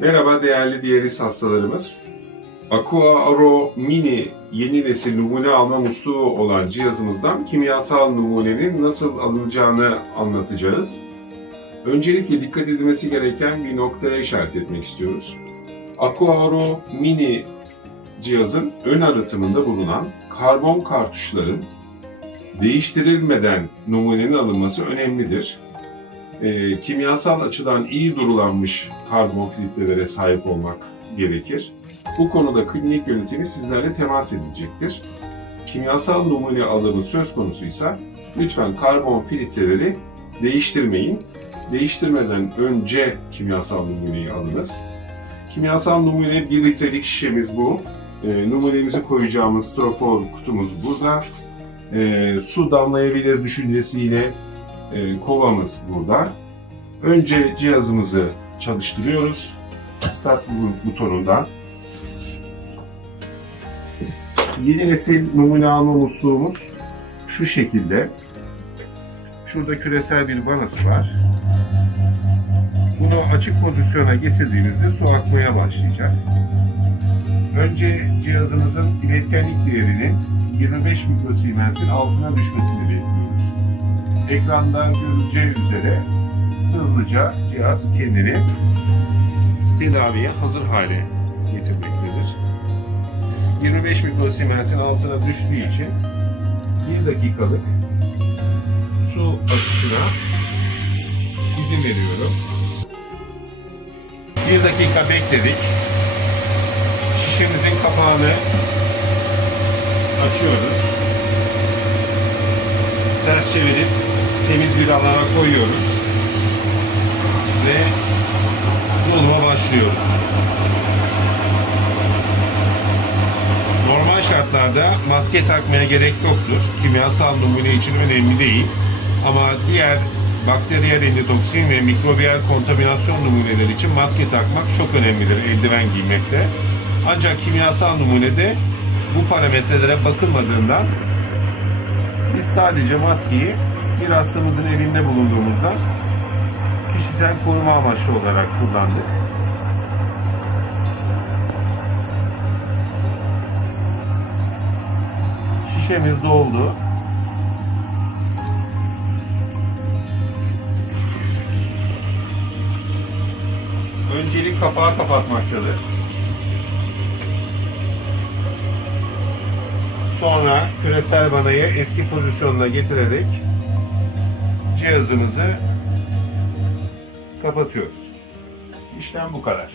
Merhaba değerli diyaliz hastalarımız. Aqua Aro Mini yeni nesil numune alma musluğu olan cihazımızdan kimyasal numunenin nasıl alınacağını anlatacağız. Öncelikle dikkat edilmesi gereken bir noktaya işaret etmek istiyoruz. Aqua Aro Mini cihazın ön arıtımında bulunan karbon kartuşların değiştirilmeden numunenin alınması önemlidir e, kimyasal açıdan iyi durulanmış karbon filtrelere sahip olmak gerekir. Bu konuda klinik yönetimi sizlerle temas edilecektir. Kimyasal numune alımı söz konusuysa lütfen karbon filtreleri değiştirmeyin. Değiştirmeden önce kimyasal numuneyi alınız. Kimyasal numune 1 litrelik şişemiz bu. E, numunemizi koyacağımız strofor kutumuz burada. E, su damlayabilir düşüncesiyle e, kovamız burada. Önce cihazımızı çalıştırıyoruz. Start bu- butonundan. Yeni nesil numune alma musluğumuz şu şekilde. Şurada küresel bir vanası var. Bunu açık pozisyona getirdiğimizde su akmaya başlayacak. Önce cihazımızın iletkenlik değerinin 25 mikrosiemensin altına düşmesini bekliyoruz. Ekranda görüleceği üzere hızlıca cihaz kendini tedaviye hazır hale getirmektedir. 25 mikrosiemensin altına düştüğü için 1 dakikalık su akışına izin veriyorum. 1 dakika bekledik. Şişemizin kapağını açıyoruz. Ters çevirip temiz bir alana koyuyoruz ve doluma başlıyoruz. Normal şartlarda maske takmaya gerek yoktur. Kimyasal numune için önemli değil. Ama diğer bakteriyel endotoksin ve mikrobiyal kontaminasyon numuneleri için maske takmak çok önemlidir eldiven giymekte. Ancak kimyasal numunede bu parametrelere bakılmadığından biz sadece maskeyi bir hastamızın evinde bulunduğumuzda kişisel koruma amaçlı olarak kullandık. Şişemiz doldu. Öncelik kapağı kapatmaktadır. Sonra küresel vanayı eski pozisyonuna getirerek cihazımızı kapatıyoruz. İşlem bu kadar.